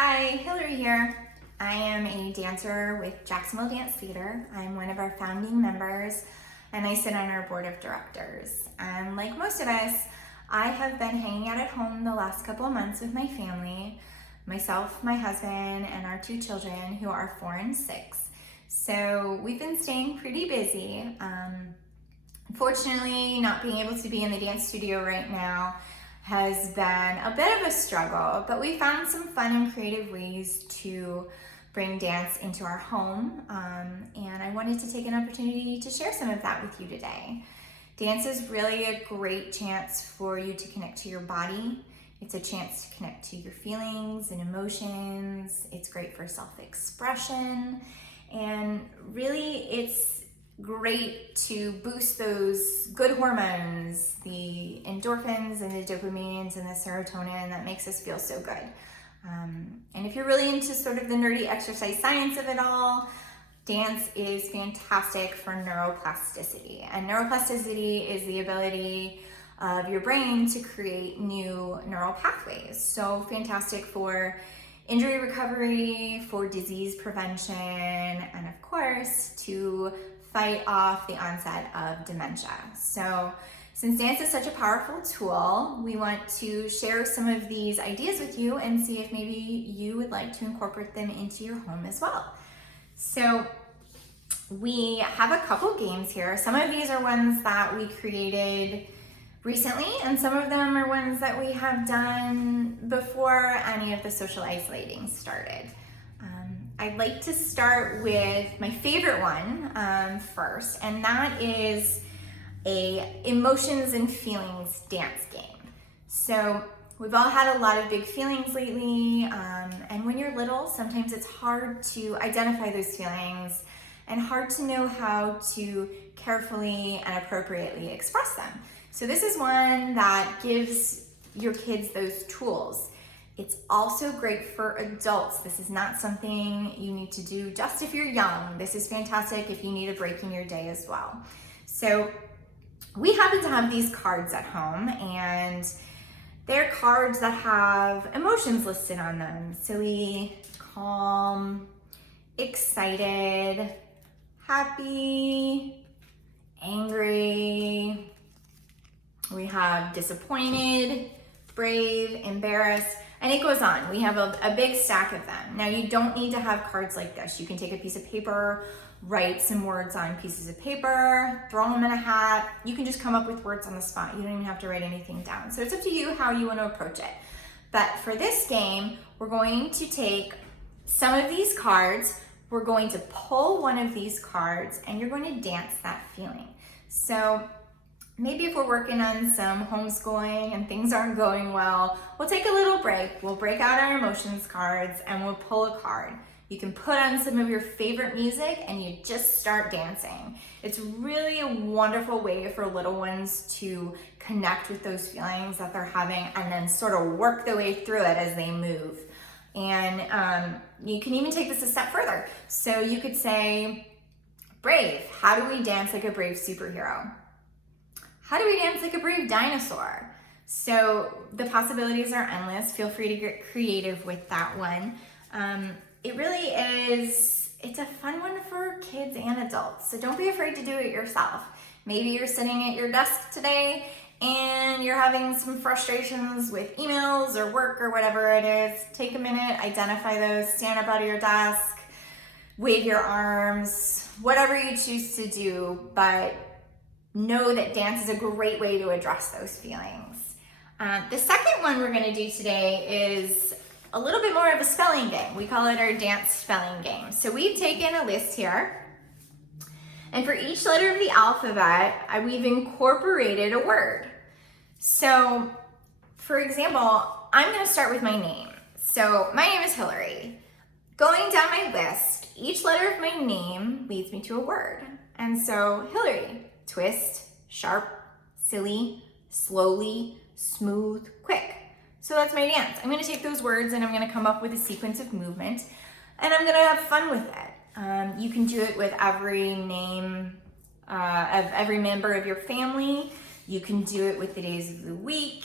Hi, Hilary here. I am a dancer with Jacksonville Dance Theater. I'm one of our founding members and I sit on our board of directors. And like most of us, I have been hanging out at home the last couple of months with my family, myself, my husband, and our two children who are 4 and 6. So we've been staying pretty busy. Unfortunately, not being able to be in the dance studio right now has been a bit of a struggle, but we found some fun and creative ways to bring dance into our home, and I wanted to take an opportunity to share some of that with you today. Dance is really a great chance for you to connect to your body. It's a chance to connect to your feelings and emotions. It's great for self-expression, and really it's great to boost those good hormones, the endorphins and the dopamines and the serotonin that makes us feel so good. And if you're really into sort of the nerdy exercise science of it all, dance is fantastic for neuroplasticity. And neuroplasticity is the ability of your brain to create new neural pathways. So fantastic for injury recovery, for disease prevention, and of course, to fight off the onset of dementia. So since dance is such a powerful tool, we want to share some of these ideas with you and see if maybe you would like to incorporate them into your home as well. So we have a couple games here. Some of these are ones that we created recently, and some of them are ones that we have done before any of the social isolating started. I'd like to start with my favorite one first, and that is a emotions and feelings dance game. So we've all had a lot of big feelings lately, and when you're little, sometimes it's hard to identify those feelings and hard to know how to carefully and appropriately express them. So this is one that gives your kids those tools. It's also great for adults. This is not something you need to do just if you're young. This is fantastic if you need a break in your day as well. So we happen to have these cards at home, and they're cards that have emotions listed on them. Silly, calm, excited, happy, angry. We have disappointed, brave, embarrassed, and it goes on. We have a big stack of them. Now, you don't need to have cards like this. You can take a piece of paper, write some words on pieces of paper, throw them in a hat. You can just come up with words on the spot. You don't even have to write anything down. So it's up to you how you want to approach it. But for this game, we're going to take some of these cards, we're going to pull one of these cards, and you're going to dance that feeling. So maybe if we're working on some homeschooling and things aren't going well, we'll take a little break. We'll break out our emotions cards and we'll pull a card. You can put on some of your favorite music and you just start dancing. It's really a wonderful way for little ones to connect with those feelings that they're having and then sort of work their way through it as they move. And you can even take this a step further. So you could say, brave, how do we dance like a brave superhero? How do we dance like a brave dinosaur? So the possibilities are endless. Feel free to get creative with that one. It really is, it's a fun one for kids and adults. So don't be afraid to do it yourself. Maybe you're sitting at your desk today and you're having some frustrations with emails or work or whatever it is. Take a minute, identify those, stand up out of your desk, wave your arms, whatever you choose to do, but know that dance is a great way to address those feelings. The second one we're going to do today is a little bit more of a spelling game. We call it our dance spelling game. So we've taken a list here, and for each letter of the alphabet, we've incorporated a word. So, for example, I'm going to start with my name. So my name is Hilary. Going down my list, each letter of my name leads me to a word. And so Hilary, twist, sharp, silly, slowly, smooth, quick. So that's my dance. I'm going to take those words and I'm going to come up with a sequence of movement and I'm going to have fun with it. You can do it with every name of every member of your family. You can do it with the days of the week.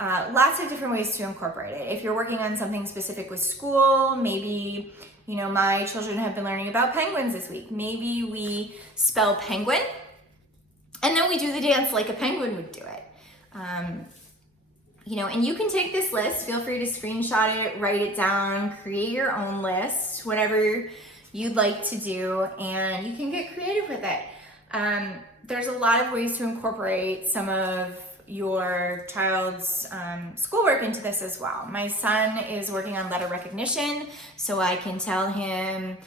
Lots of different ways to incorporate it. If you're working on something specific with school, maybe, you know, my children have been learning about penguins this week. Maybe we spell penguin and then we do the dance like a penguin would do it. You know, and you can take this list, feel free to screenshot it, write it down, create your own list, whatever you'd like to do, and you can get creative with it. There's a lot of ways to incorporate some of your child's schoolwork into this as well. My son is working on letter recognition, so I can tell him,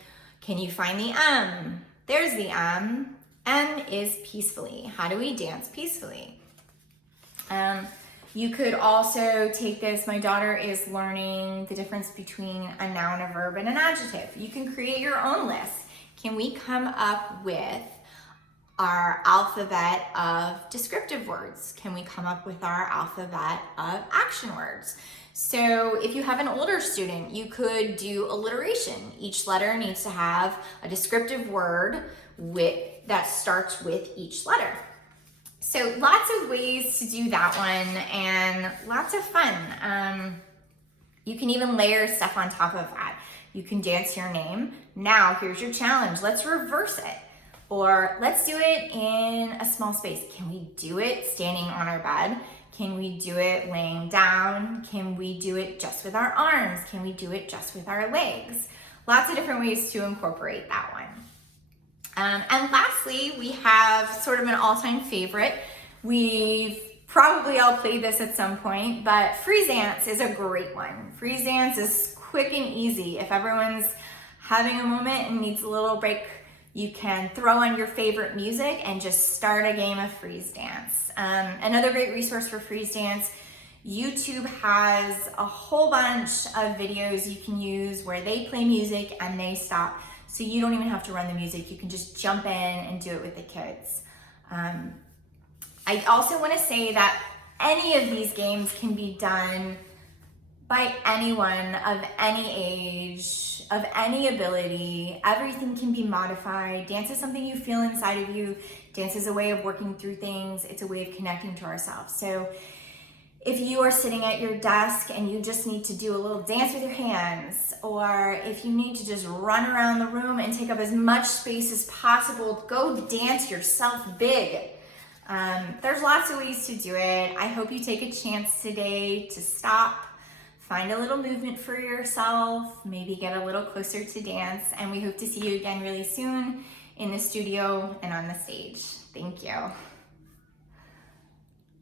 can you find the M? There's the M. M is peacefully. How do we dance peacefully? You could also take this, my daughter is learning the difference between a noun, a verb, and an adjective. You can create your own list. Can we come up with our alphabet of descriptive words? Can we come up with our alphabet of action words? So if you have an older student, you could do alliteration. Each letter needs to have a descriptive word that starts with each letter. So lots of ways to do that one and lots of fun. You can even layer stuff on top of that. You can dance your name. Now here's your challenge. Let's reverse it. Or let's do it in a small space. Can we do it standing on our bed? Can we do it laying down? Can we do it just with our arms? Can we do it just with our legs? Lots of different ways to incorporate that one. And lastly, we have sort of an all-time favorite. We've probably all played this at some point, but freeze dance is a great one. Freeze dance is quick and easy. If everyone's having a moment and needs a little break, you can throw on your favorite music and just start a game of freeze dance. Another great resource for freeze dance, YouTube has a whole bunch of videos you can use where they play music and they stop. So you don't even have to run the music. You can just jump in and do it with the kids. I also want to say that any of these games can be done by anyone of any age, of any ability. Everything can be modified. Dance is something you feel inside of you. Dance is a way of working through things. It's a way of connecting to ourselves. So if you are sitting at your desk and you just need to do a little dance with your hands, or if you need to just run around the room and take up as much space as possible, go dance yourself big. There's lots of ways to do it. I hope you take a chance today to stop, find a little movement for yourself, maybe get a little closer to dance, and we hope to see you again really soon in the studio and on the stage. Thank you.